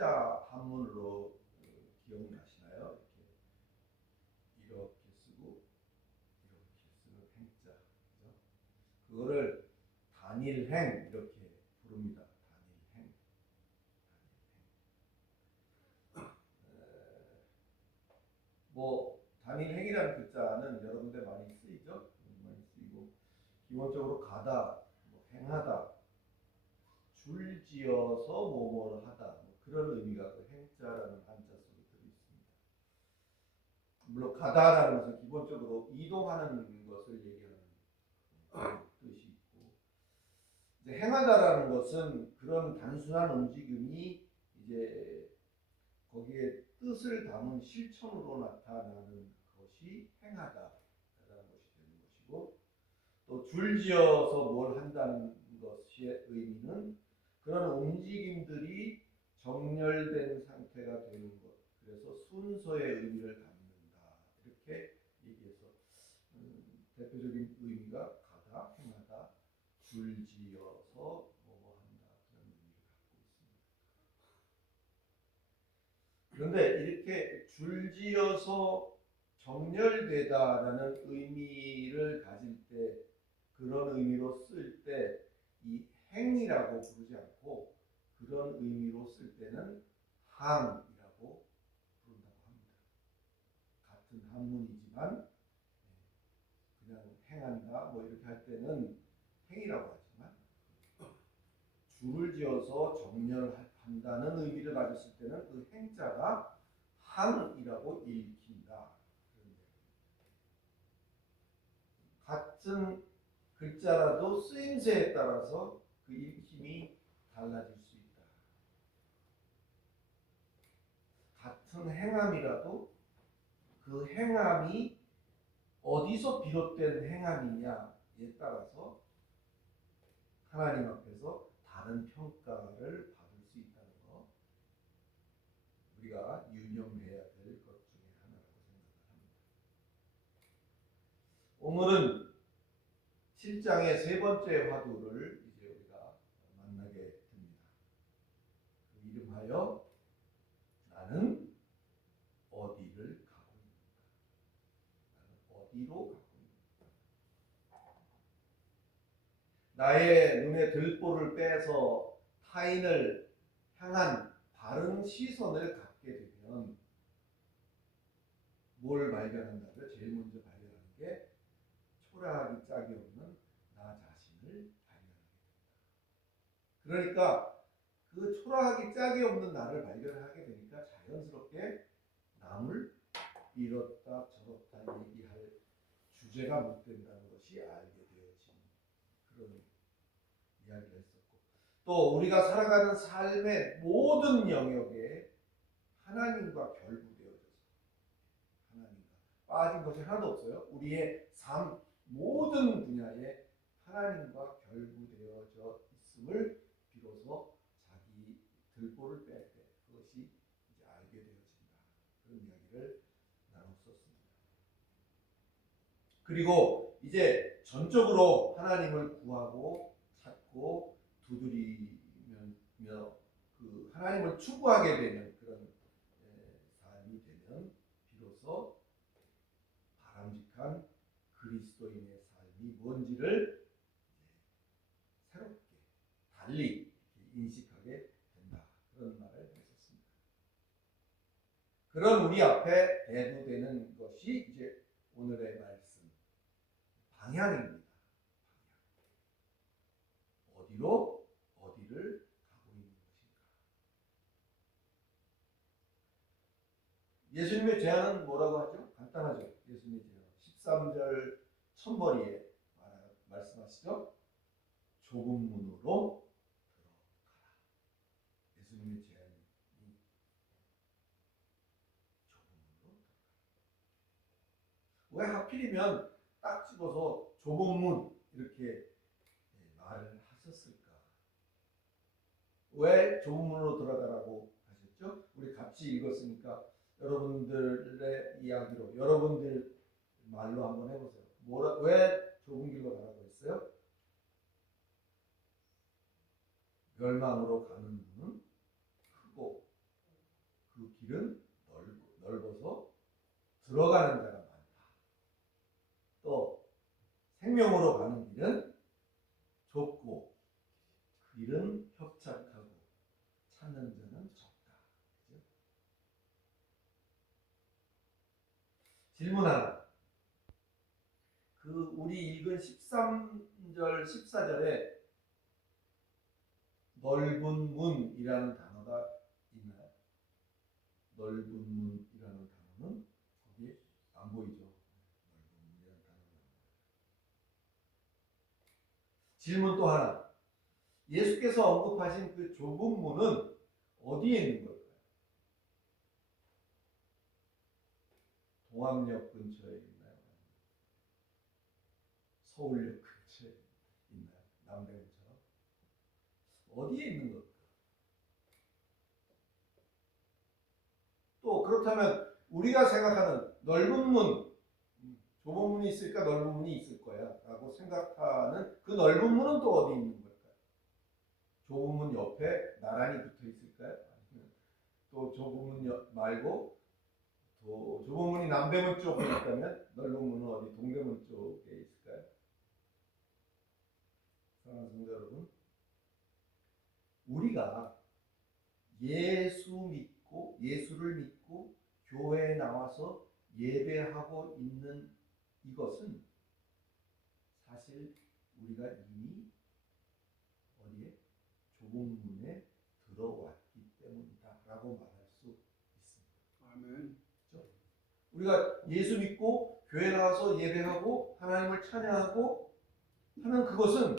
한자 한문으로 기억나시나요? 이렇게 쓰고 이렇게 쓰는 행자, 그죠? 그거를 단일행 이렇게 부릅니다. 단일행. 뭐 단일행이라는 글자는 여러 군데 많이 쓰이죠. 많이 쓰이고 기본적으로 가다, 뭐 행하다, 줄지어서 뭐뭐를 하다, 뭐 그런 의미가 그 행자라는 한자 속에 들어 있습니다. 물론 가다라는 것은 기본적으로 이동하는 것을 얘기하는 뜻이 있고, 이제 행하다라는 것은 그런 단순한 움직임이 이제 거기에 뜻을 담은 실천으로 나타나는 것이 행하다라는 것이 되는 것이고, 또 줄지어서 뭘 한다는 것의 의미는 그런 움직임들이 정렬된 상태가 되는 것, 그래서 순서의 의미를 담는다, 이렇게 얘기해서 대표적인 의미가 가다, 행하다, 줄지어서 뭐뭐 한다, 그런 의미를 갖고 있습니다. 그런데 이렇게 줄지어서 정렬되다라는 의미를 가질 때, 그런 의미로 쓸 때 이 행이라고 부르지 않고 그런 의미로 쓸 때는 항이라고 부른다고 합니다. 같은 한문이지만 그냥 행한다 뭐 이렇게 할 때는 행이라고 하지만, 줄을 지어서 정렬한다는 의미를 가졌을 때는 그 행자가 항이라고 읽힌다. 같은 글자라도 쓰임새에 따라서 그 읽힘이 달라질 수 있다. 같은 행함이라도 그 행함이 어디서 비롯된 행함이냐에 따라서 하나님 앞에서 다른 평가를 받을 수 있다는 것, 우리가 유념해야 될 것 중에 하나라고 생각을 합니다. 오늘은 7장의 세 번째 화두를 이제 우리가 만나게 됩니다. 그 이름하여 나는 어디를 가고 있는가? 나는 어디로 가고 있는가? 나의 눈에 들보를 빼서 타인을 향한 바른 시선을 갖게 되면 뭘 발견한다고요? 제일 먼저 발견하는 게 초라하기 짝이 없는 나 자신을 발견하게 됩니다. 그러니까 그 초라하기 짝이 없는 나를 발견하게 되니까 자연스럽게 남을 이렇다 저렇다 얘기할 주제가 못 된다는 것이 알게 되어진 그런 이야기를 했었고, 또 우리가 살아가는 삶의 모든 영역에 하나님과 결부되어져서 하나님과 빠진 것이 하나도 없어요. 우리의 삶 모든 분야에 하나님과 결부되어져 있음을 비로소 자기 들보를 뺄 때 그것이 이제 알게 되어진다. 그런 이야기를 나눴었습니다. 그리고 이제 전적으로 하나님을 구하고 찾고 두드리며 그 하나님을 추구하게 되는 그런 삶이 되면 비로소 바람직한 그리스도인의 삶이 뭔지를 새롭게 달리 인식하게 된다. 그런 말을 했었습니다. 그런 우리 앞에 대두되는 것이 이제 오늘의 말씀 방향입니다. 어디를 가고 있는 것인가? 예수님의 제안은 뭐라고 하죠? 간단하죠. 예수님의 제안 13절 첫머리에 말씀하시죠. 좁은 문으로 들어가라. 예수님의 제안이 좁은 문으로 들어가라. 왜 하필이면 딱 집어서 좁은 문 이렇게 말을 하셨을까? 왜 좁은 문으로 들어가라고 하셨죠? 우리 같이 읽었으니까 여러분들의 이야기로 여러분들 말로 한번 해보세요. 왜 좁은 길로 가라고 했어요? 멸망으로 가는 문은 크고 길은 넓어서 들어가는 자가 많다. 또 생명으로 가는 길은 좁고 길은 협착하고 찾는 자는 적다. 그죠? 질문 하나. 우리 읽은 13절, 14절에 넓은 문이라는 단어가 있나요? 넓은 문이라는 단어는 거기 안 보이죠. 넓은 문이라는 단어는 안 보여요. 질문 또 하나. 예수께서 언급하신 그 좁은 문은 어디에 있는 걸까요? 동암역 근처에 있나요? 서울역 근처에 있나요? 남대문처럼? 어디에 있는 걸까요? 또 그렇다면 우리가 생각하는 넓은 문, 좁은 문이 있을까 넓은 문이 있을 거야 라고 생각하는 그 넓은 문은 또 어디 있는 걸까요? 좁은 문 옆에 나란히 붙어 있을까요? 아니면 또 좁은 문 말고 또 좁은 문이 남대문 쪽에 있다면 넓은 문은 어디 동대문 쪽에 있을까요? 사랑하는 성도 여러분, 우리가 예수를 믿고 교회에 나와서 예배하고 있는 이것은 사실 우리가 이미 어디에? 좁은 문에 들어왔기 때문이다라고 말할 수 있습니다. 아멘. 그렇죠? 우리가 예수 믿고 교회 나와서 예배하고 하나님을 찬양하고 하는 그것은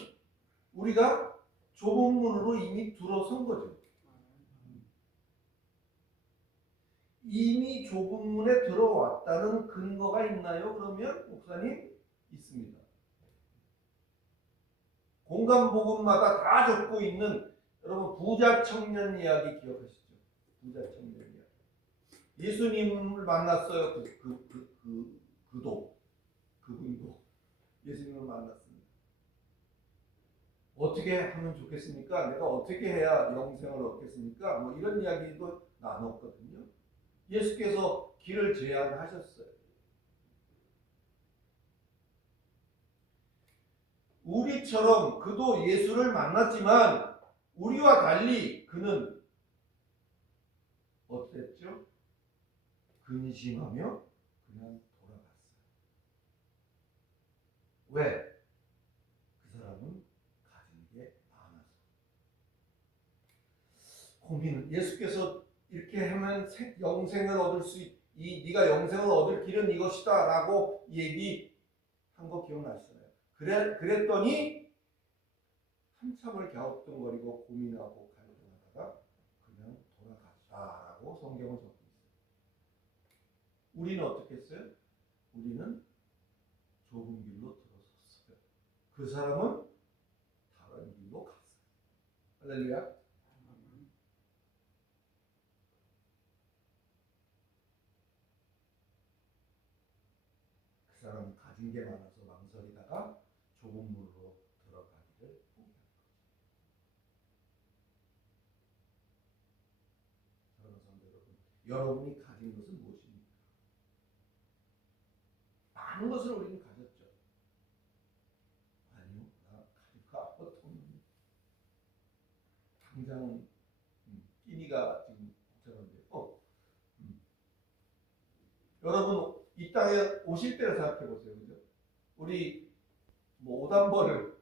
우리가 좁은 문으로 이미 들어선 거죠. 이미 좁은 문에 들어왔다는 근거가 있나요? 그러면 목사님 있습니다. 공간복음마다 다 적고 있는 여러분 부자 청년 이야기 기억하시죠? 부자 청년 이야기. 예수님을 만났어요. 그분도 예수님을 만났습니다. 어떻게 하면 좋겠습니까? 내가 어떻게 해야 영생을 얻겠습니까? 뭐 이런 이야기도 나눴거든요. 예수께서 길을 제안하셨어요. 우리처럼 그도 예수를 만났지만 우리와 달리 그는 어땠죠? 근심하며 그냥 돌아갔어요. 왜? 그 사람은 가진 게 많아서. 고민은 예수께서 이렇게 하면 영생을 얻을 수 네가 영생을 얻을 길은 이것이다라고 얘기한 거 기억나시잖아요. 그랬더니 한참을 갸우뚱거리고 고민하고 갈등하다가 그냥 돌아갔다라고 성경은 적고 있어요. 우리는 어떻게 했어요? 우리는 좁은 길로 들어섰어요. 그 사람은 다른 길로 갔어요. 할렐루야. 그 사람은 가진 게 많아서 망설이다가 좁은 문으로 들어가기를 포기한 거죠. 사랑하는 성도 여러분, 여러분이 가진 것은 무엇입니까? 많은 것을 우리는 가졌죠. 아니요, 나 가질 거 아무것도 없는데. 당장 끼니가 지금 복잡한데. 여러분 이 땅에 오실 때를 생각해 보세요, 그죠? 우리 뭐 옷 한 벌을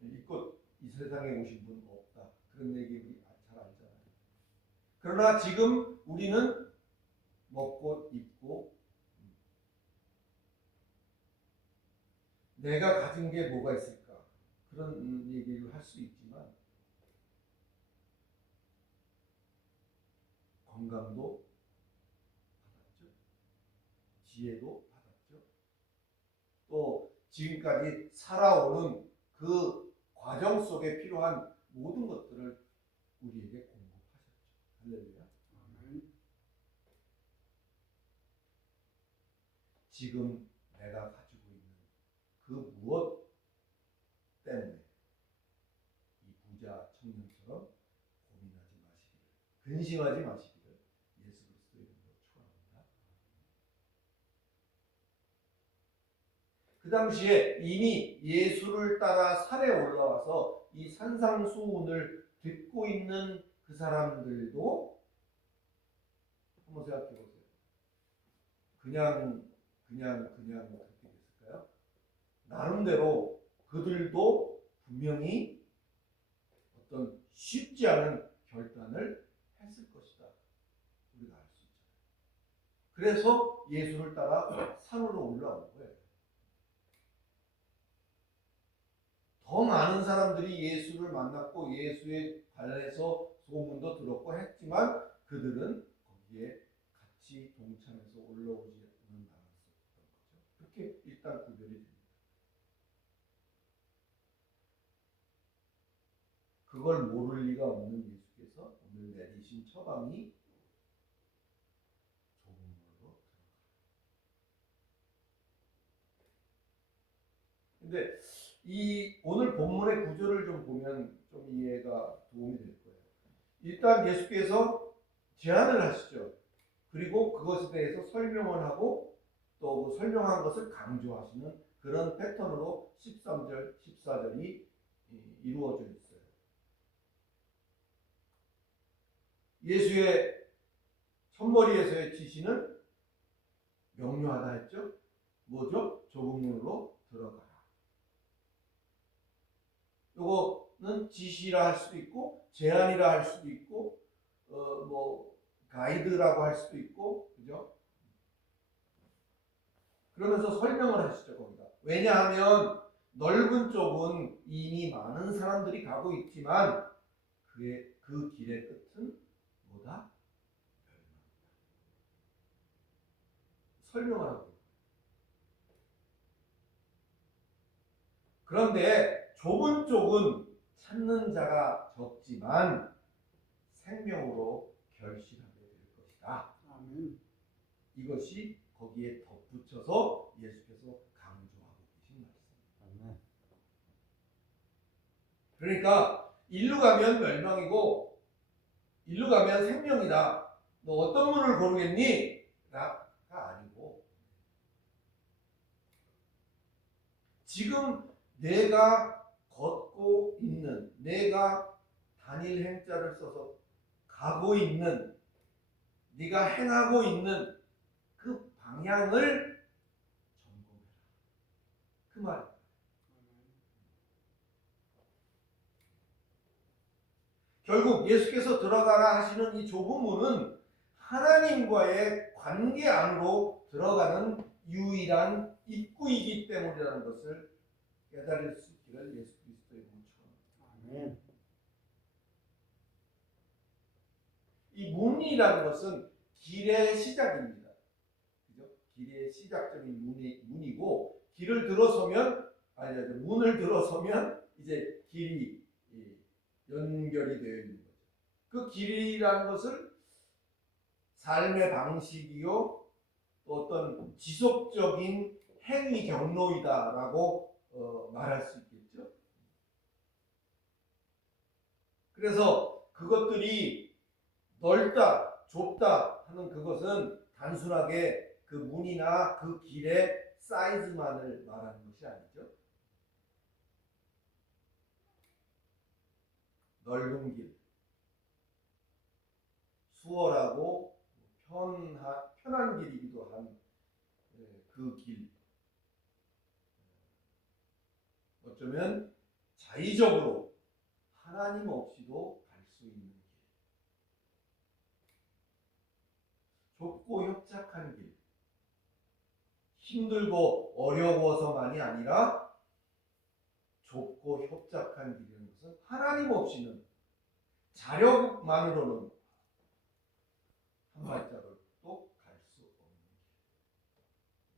입고 이 세상에 오신 분 없다. 그런 얘기 우리 잘 알잖아요. 그러나 지금 우리는 먹고 입고 내가 가진 게 뭐가 있을까? 그런 얘기를 할 수 있지만 건강도 받았죠. 지혜도 받았죠. 또 지금까지 살아오는 그 과정 속에 필요한 모든 것들을 우리에게 공급하셨죠. 할렐루야. 지금 내가 가지고 있는 그 무엇 때문에 이 부자 청년처럼 고민하지 마시기를, 근심하지 마시기를 예수 그리스도의 그 당시에 이미 예수를 따라 산에 올라와서 이 산상수훈을 듣고 있는 그 사람들도 한번 생각해 보세요. 그냥 그렇게 됐을까요? 나름대로 그들도 분명히 어떤 쉽지 않은 결단을 했을 것이다. 우리가 알 수 있잖아요. 그래서 예수를 따라 산으로 올라온 거예요. 더 많은 사람들이 예수를 만났고 예수에 관련해서 소문도 들었고 했지만 그들은 거기에 같이 동참해서 올라오지 않았었던 거죠. 그렇게 일단 구별이 됩니다. 그걸 모를 리가 없는 예수께서 오늘 내리신 처방이 조문으로 들어가요. 근데 이 오늘 본문의 구조를 좀 보면 좀 이해가 도움이 될 거예요. 일단 예수께서 제안을 하시죠. 그리고 그것에 대해서 설명을 하고 또 그 설명한 것을 강조하시는 그런 패턴으로 13절, 14절이 이루어져 있어요. 예수의 첫머리에서의 지시는 명료하다 했죠. 뭐죠? 좁은 문으로 들어가라. 요거는 지시라 할 수도 있고 제안이라 할 수도 있고 뭐 가이드라고 할 수도 있고 그죠? 그러면서 설명을 하시죠 거기다. 왜냐하면 넓은 쪽은 이미 많은 사람들이 가고 있지만 그 길의 끝은 뭐다? 설명을 하고. 그런데 좁은 쪽은 찾는 자가 적지만 생명으로 결실하게 될 것이다. 아멘. 이것이 거기에 덧붙여서 예수께서 강조하고 계신 말씀입니다. 그러니까 일로 가면 멸망이고 일로 가면 생명이다. 너 어떤 문을 고르겠니? 라가 아니고 지금 내가 걷고 있는 내가 단일 행자를 써서 가고 있는 네가 행하고 있는 그 방향을 점검해라. 그 말이에요. 결국 예수께서 들어가라 하시는 이 좁은 문은 하나님과의 관계 안으로 들어가는 유일한 입구이기 때문이라는 것을 깨달을 수 있기를 예수 그리스도의 이름으로 축원합니다. 이 문이라는 것은 길의 시작입니다. 그죠? 길의 시작점인 문이고 길을 들어서면 문을 들어서면 이제 길이 연결이 되어 있는 거죠. 그 길이라는 것을 삶의 방식이요 또 어떤 지속적인 행위 경로이다라고 말할 수 있겠죠. 그래서 그것들이 넓다, 좁다 하는 그것은 단순하게 그 문이나 그 길의 사이즈만을 말하는 것이 아니죠. 넓은 길, 수월하고 편한 길이기도 한 그 길. 어쩌면 자의적으로 하나님 없이도 갈 수 있는 길. 좁고 협착한 길. 힘들고 어려워서만이 아니라 좁고 협착한 길이라는 것은 하나님 없이는 자력만으로는 한 발자국도 갈 수 없는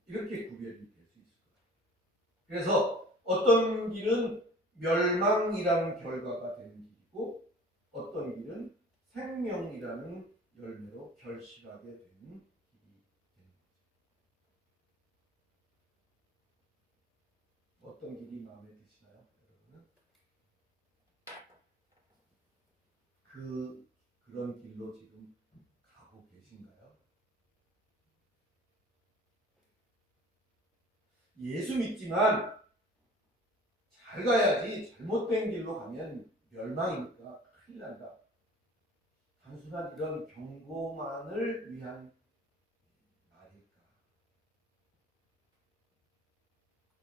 길. 이렇게 구별이 될 수 있을 거예요. 그래서 어떤 길은 멸망이라는 결과가 되는 길이고 어떤 길은 생명이라는 열매로 결실하게 되는 길이 되는 거죠. 어떤 길이 마음에 드시나요, 여러분은? 그런 길로 지금 가고 계신가요? 예수 믿지만 잘 가야지 잘못된 길로 가면 멸망이니까 큰일 난다. 단순한 이런 경고만을 위한 말일까?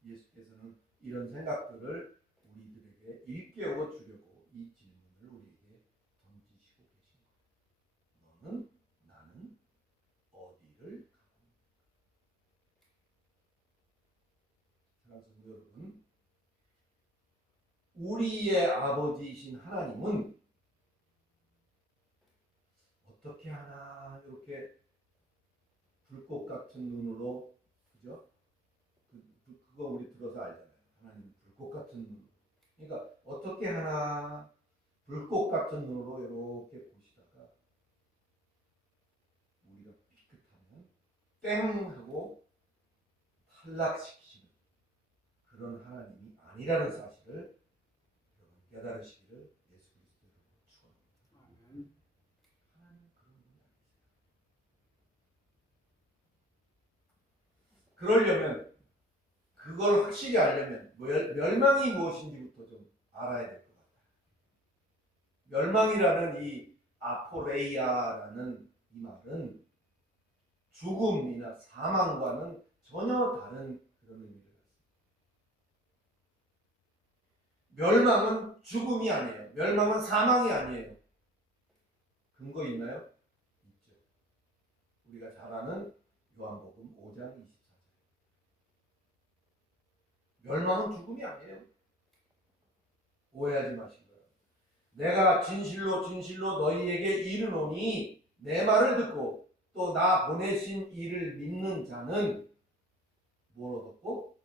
예수께서는 이런 생각들을 우리들에게 일깨워 주려고 이 질문을 우리에게 던지시고 계신 거예요. 너는, 나는 어디를 가고 있는가? 사랑하는 성도 여러분, 우리의 아버지이신 하나님은 어떻게 하나 이렇게 불꽃 같은 눈으로, 그죠? 그거 우리 들어서 알잖아요. 하나님 불꽃 같은 눈. 그러니까 어떻게 하나 불꽃 같은 눈으로 이렇게 보시다가 우리가 삐끗하면 땡 하고 탈락시키시는 그런 하나님이 아니라는 사실을 여러분 깨달으시기를 예수 그리스도 이름으로 축원합니다. 하나님 그런 분이 아니세요. 그러려면 그걸 확실히 알려면 멸망이 무엇인지부터 좀 알아야 될 것 같아요. 멸망이라는 이 아포레이아라는 이 말은 죽음이나 사망과는 전혀 다른 그런 의미를 갖습니다. 멸망은 죽음이 아니에요. 멸망은 사망이 아니에요. 근거 있나요? 있죠. 우리가 잘 아는 요한복음 5장 24절. 멸망은 죽음이 아니에요. 오해하지 마시고요. 내가 진실로 진실로 너희에게 이르노니 내 말을 듣고 또 나 보내신 이를 믿는 자는 뭘 얻었고?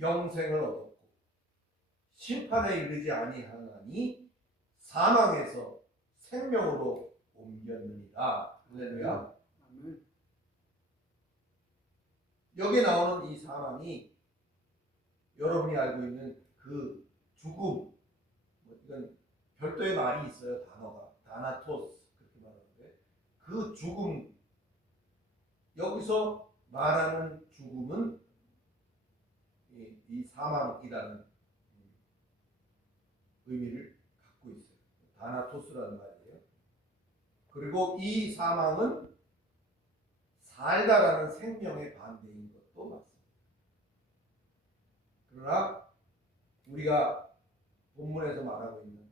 영생을 얻었고 심판에 이르지 아니하나니 사망에서 생명으로 옮겼느니라. 할렐루야. 여기 나오는 이 사망이 여러분이 알고 있는 그 죽음, 이건 별도의 말이 있어요. 단어가 다나토스 그렇게 말하는데 그 죽음, 여기서 말하는 죽음은 이 사망이라는 의미를 갖고 있어요. 다나토스라는 말이에요. 그리고 이 사망은 살다라는 생명의 반대인 것도 맞습니다. 그러나 우리가 본문에서 말하고 있는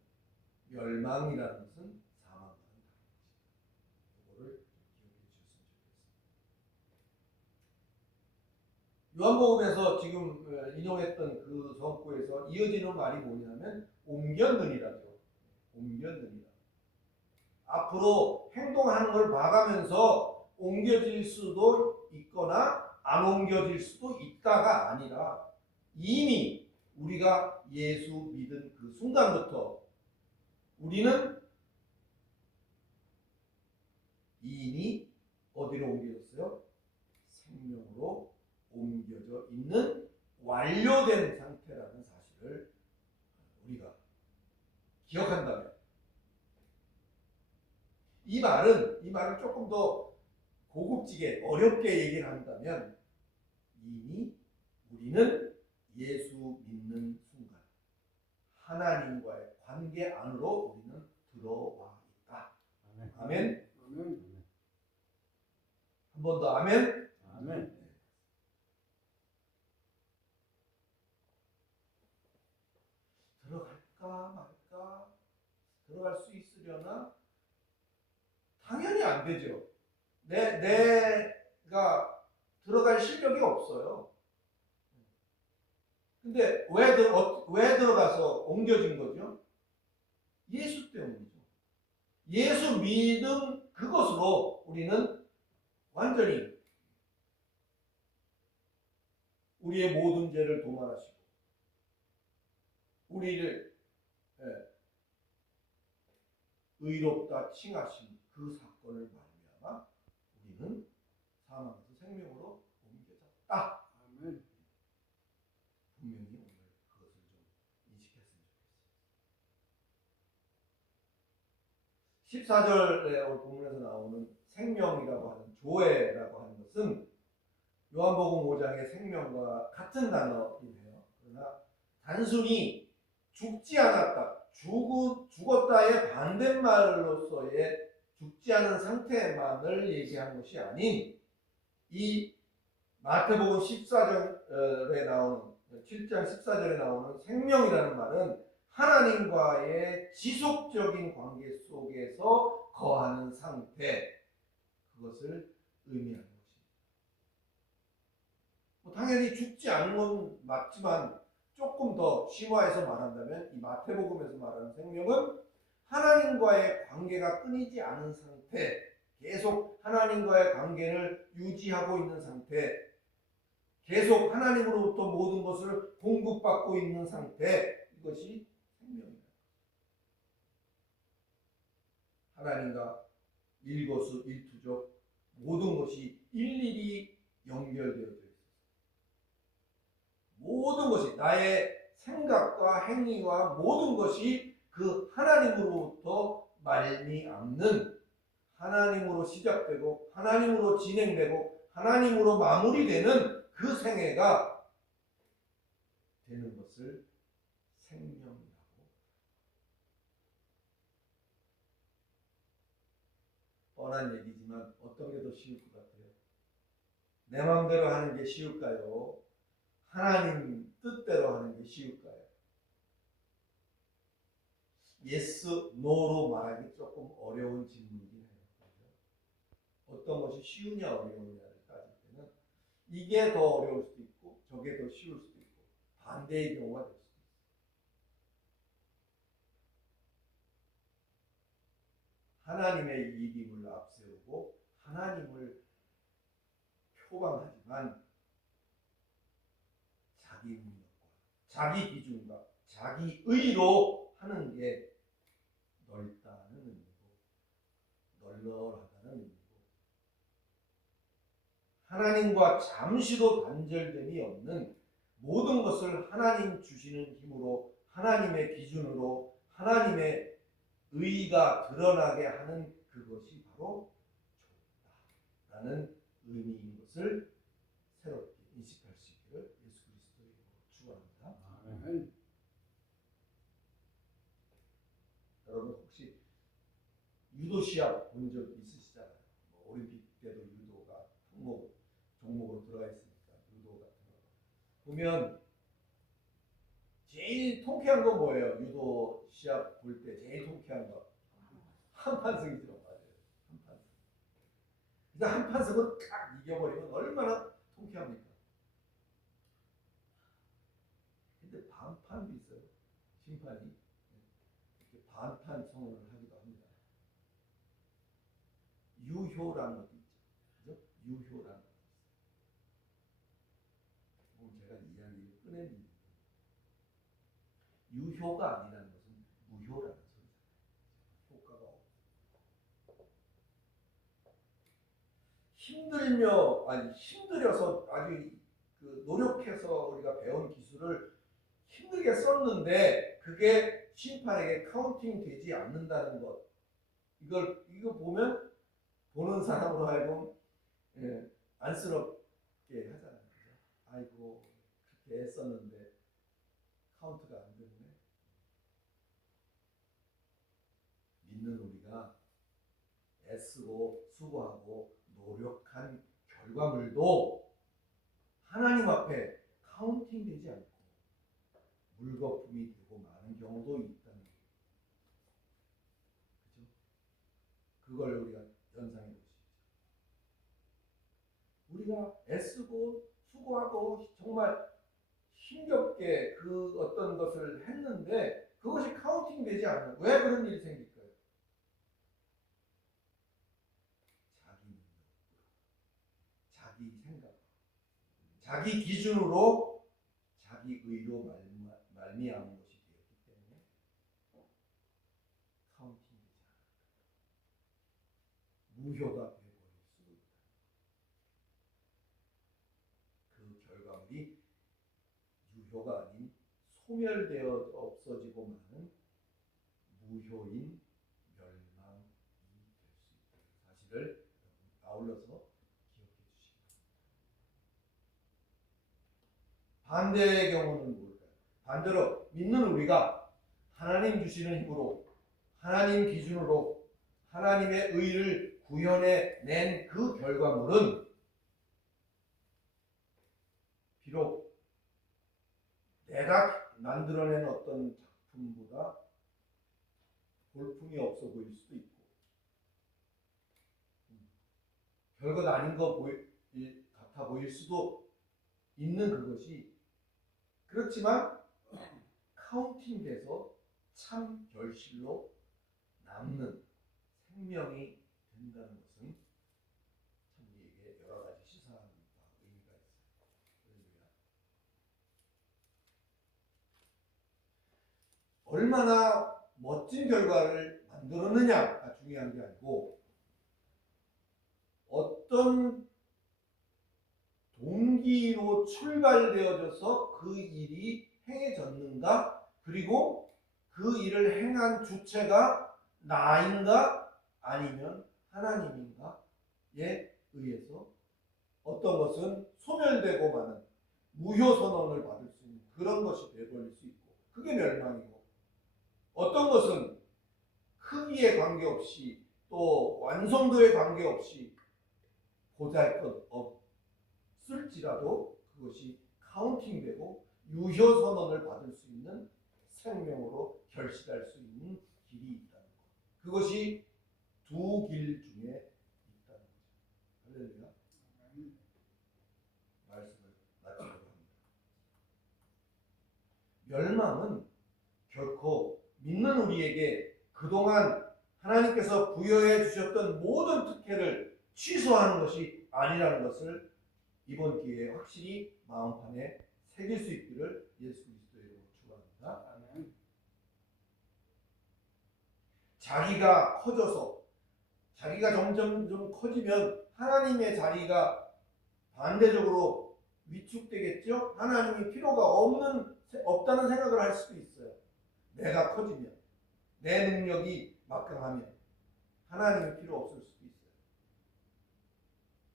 멸망이라는 것은 사망과는 다른 것입니다. 이거를 기억해 주셨으면 좋겠습니다. 요한복음에서 지금 인용했던 그 성구에서 이어지는 말이 뭐냐면 옮겼느니라죠. 옮겼느니라. 앞으로 행동하는 걸 봐가면서 옮겨질 수도 있거나 안 옮겨질 수도 있다가 아니라 이미 우리가 예수 믿은 그 순간부터 우리는 이미 어디로 옮겨졌어요? 생명으로 옮겨져 있는 완료된 상태라는 사실을 우리가 기억한다면 이 말을 조금 더 고급지게 어렵게 얘기를 한다면 이미 우리는 예수 믿는 순간 하나님과의 관계 안으로 우리는 들어와 있다. 아멘. 한 번 더 아멘. 아멘. 들어갈까 말까? 들어갈 수 있으려나? 당연히 안 되죠. 내가 들어갈 실력이 없어요. 근데 왜 들어가서 옮겨진 거죠? 예수 때문이죠. 예수 믿음 그것으로 우리는 완전히 우리의 모든 죄를 도말하시고 우리를 의롭다 칭하신 그 사건을 말미암아 우리는 사망에서 생명으로 옮겨졌다. 아멘. 분명히 오늘 그것을 좀 인식했으면 좋겠습니다. 14절에 본문에서 나오는 생명이라고 하는 조회라고 하는 것은 요한복음 5장의 생명과 같은 단어이네요. 그러나 단순히 죽지 않았다, 죽었다의 반대말로서의 죽지 않은 상태만을 얘기한 것이 아닌 이 마태복음 14절에 나오는 7장 14절에 나오는 생명이라는 말은 하나님과의 지속적인 관계 속에서 거하는 상태, 그것을 의미하는 것입니다. 당연히 죽지 않은 건 맞지만 조금 더 심화해서 말한다면 이 마태복음에서 말하는 생명은 하나님과의 관계가 끊이지 않은 상태, 계속 하나님과의 관계를 유지하고 있는 상태, 계속 하나님으로부터 모든 것을 공급받고 있는 상태, 이것이 생명입니다. 하나님과 일거수일투족 모든 것이 일일이 연결되어 있습니다. 모든 것이 나의 생각과 행위와 모든 것이 그 하나님으로부터 말미암는, 하나님으로 시작되고 하나님으로 진행되고 하나님으로 마무리되는 그 생애가 되는 것을 생명이라고. 뻔한 얘기지만 어떤 게 더 쉬울 것 같아요? 내 마음대로 하는 게 쉬울까요? 하나님 뜻대로 하는 게 쉬울까요? 예스, 노로 말하기 조금 어려운 질문이긴 해요. 어떤 것이 쉬우냐 어려우냐를 따질 때는 이게 더 어려울 수도 있고 저게 더 쉬울 수도 있고 반대의 경우가 될 수도 있어요. 하나님의 이름을 앞세우고 하나님을 표방하지만 자기 능력과 자기 기준과 자기 의로 하는 게 넓다는 의미고 널널하다는 의미고 하나님과 잠시도 단절됨이 없는 모든 것을 하나님 주시는 힘으로 하나님의 기준으로 하나님의 의가 드러나게 하는 그것이 바로 좋다라는 의미인 것을 새롭게 인식할 수 있기를 예수 그리스도의 이름으로 축원합니다. 여러분 혹시 유도 시합 본 적 있으시잖아요. 뭐 올림픽 때도 유도가 종목으로 들어가 있으니까 유도 같은 거 보면 제일 통쾌한 건 뭐예요? 유도 시합 볼 때 제일 통쾌한 거 한판승이죠. 맞아요. 한판승. 근데 한판승은 딱 이겨버리면 얼마나 통쾌합니까? 근데 반판도 있어요. 심판이 반판 선언을 하기도 합니다. 유효라는 것도 있죠. 그죠? 유효라는 것도 있어요. 오늘 제가 이야기를 꺼낸 이유. 유효가 아니라는 것은 무효라는 소리잖아요. 효과가 없고. 힘들여서 아주 노력해서 우리가 배운 기술을 힘들게 썼는데 그게 심판에게 카운팅 되지 않는다는 것. 이거 보면 보는 사람으로 하여금 안쓰럽게 하잖아요. 그죠? 아이고 그렇게 애썼는데 카운트가 안 되네. 믿는 우리가 애쓰고 수고하고 노력한 결과물도 하나님 앞에 카운팅 되지 않고 물거품이 되고 많은 경우도 있다는 거예요. 그죠? 그걸 우리가 연상해 볼 수 있죠. 우리가 애쓰고 수고하고 정말 힘겹게 그 어떤 것을 했는데 그것이 카운팅 되지 않는, 왜 그런 일이 생길까요? 자기 능력, 자기 생각, 자기 기준으로 자기 의로 말미암은 것이 되었기 때문에 카운팅 되지 않아요. 무효가 되어버릴 수 있다. 그 결과물이 유효가 아닌 소멸되어 없어지고 마는 무효인 멸망이 될 수 있다는 사실을 아울러서 기억해 주시기 바랍니다. 반대의 경우는 뭘까요? 반대로 믿는 우리가 하나님 주시는 힘으로 하나님 기준으로 하나님의 의를 구현해 낸 그 결과물은 비록 내가 만들어낸 어떤 작품보다 볼품이 없어 보일 수도 있고 별것 아닌 것 같아 보일 수도 있는 그것이 그렇지만 카운팅돼서 참 결실로 남는 생명이 된다는 것은 참 우리에게 여러 가지 시사하는 의미가 있어요. 얼마나 멋진 결과를 만들었느냐가 중요한 게 아니고 어떤 동기로 출발되어져서 그 일이 행해졌는가 그리고 그 일을 행한 주체가 나인가 아니면 하나님인가에 의해서 어떤 것은 소멸되고 마는 무효선언을 받을 수 있는 그런 것이 되어버릴 수 있고 그게 멸망이고 어떤 것은 크기에 관계없이 또 완성도에 관계없이 보잘것 없을지라도 그것이 카운팅되고 유효선언을 받을 수 있는 생명으로 결실할 수 있는 길이 있다는 것. 그것이 두 길 중에 있다는 거죠. 할렐루야. 말씀을 마치도록 합니다. 멸망은 결코 믿는 우리에게 그동안 하나님께서 부여해 주셨던 모든 특혜를 취소하는 것이 아니라는 것을 이번 기회에 확실히 마음판에 새길 수 있기를 예수 그리스도의 이름으로 축원합니다. 아멘. 자기가 커져서 자기가 점점 좀 커지면 하나님의 자리가 반대적으로 위축되겠죠. 하나님이 필요가 없다는 생각을 할 수도 있어요. 내가 커지면 내 능력이 막강하면 하나님이 필요 없을 수도 있어요.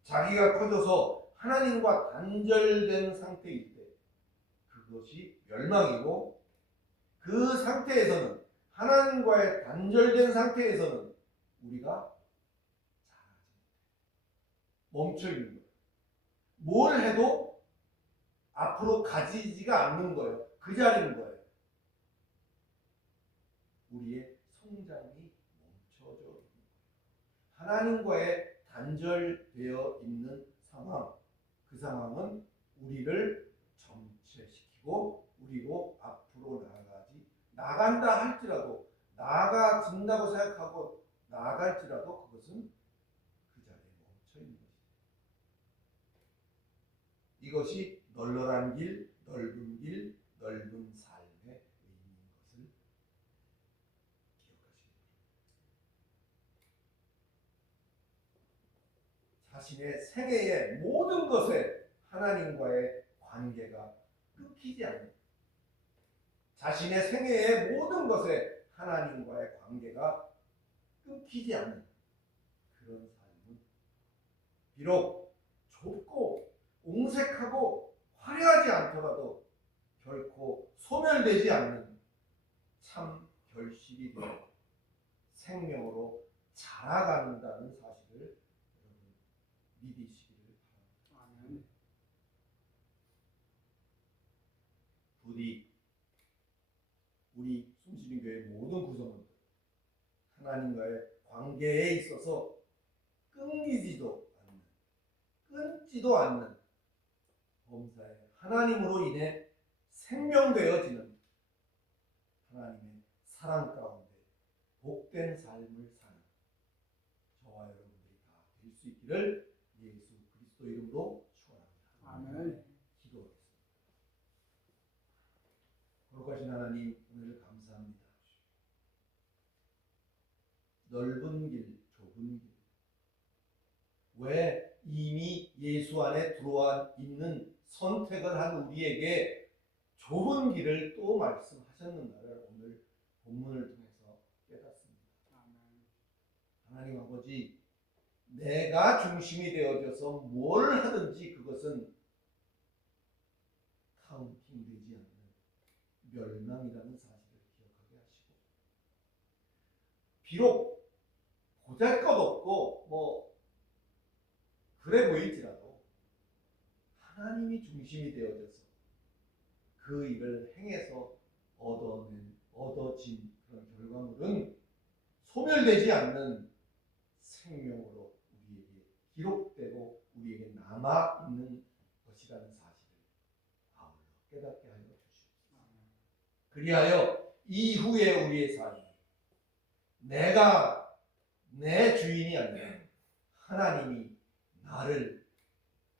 자기가 커져서 하나님과 단절된 상태일 때 그것이 멸망이고 그 상태에서는 하나님과의 단절된 상태에서는 우리가 멈춰 있는 거예요. 뭘 해도 앞으로 가지지가 않는 거예요. 그 자리인 거예요. 우리의 성장이 멈춰져 있는 거예요. 하나님과의 단절되어 있는 상황, 그 상황은 우리를 정체시키고 우리로 앞으로 나간다 할지라도 나아가진다고 생각하고 나아갈지라도 그것은 그 자리에 멈춰 있는 것입니다. 이것이 널널한 길, 넓은 길, 넓은 삶의 의미인 것을 기억하시기 바랍니다. 자신의 생애의 모든 것에 하나님과의 관계가 끊기지 않는 자신의 생애의 모든 것에 하나님과의 관계가 끊기지 않는 그런 삶은 비록 좁고 옹색하고 화려하지 않더라도 결코 소멸되지 않는 참 결실이 되어 생명으로 자라간다는 사실을 여러분 믿으시기를 바랍니다. 부디 우리 숨쉬는 교회 모든 구성원들 하나님과의 관계에 있어서 끊기지도 끊지도 않는 범사에 하나님으로 인해 생명되어지는 하나님의 사랑 가운데 복된 삶을 사는 저와 여러분들이 다 될 수 있기를 예수 그리스도 이름으로 축원합니다. 아멘. 기도하겠습니다. 거룩하신 하나님 오늘 감사합니다. 넓은 길, 좁은 길. 왜 이미 예수 안에 들어와 있는 선택을 한 우리에게 좁은 길을 또 말씀하셨는가를 오늘 본문을 통해서 깨닫습니다. 하나님 아버지, 내가 중심이 되어져서 뭘 하든지 그것은 카운팅, 멸망이라는 사실을 기억하게 하시고, 비록 보잘것없고 뭐 그래 보일지라도 하나님이 중심이 되어져서 그 일을 행해서 얻어진 그런 결과물은 소멸되지 않는 생명으로 우리에게 기록되고 우리에게 남아있는 것이라는 사실을 아울러 깨닫게 하여 주시옵소서. 그리하여 이후에 우리의 삶이 내가 내 주인이 아니라 하나님이 나를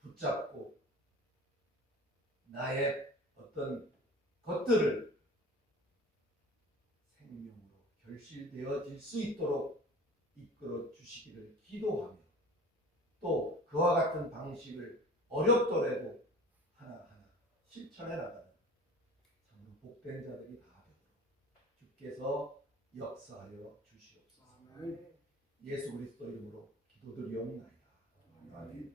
붙잡고 나의 어떤 것들을 생명으로 결실되어질 수 있도록 이끌어 주시기를 기도하며, 또 그와 같은 방식을 어렵더라도 하나하나 실천해 나가는 참으로 복된 자들이 다 되도록 주께서 역사하여 주시옵소서. 예수 그리스도 이름으로 기도드리옵나이다. 아멘.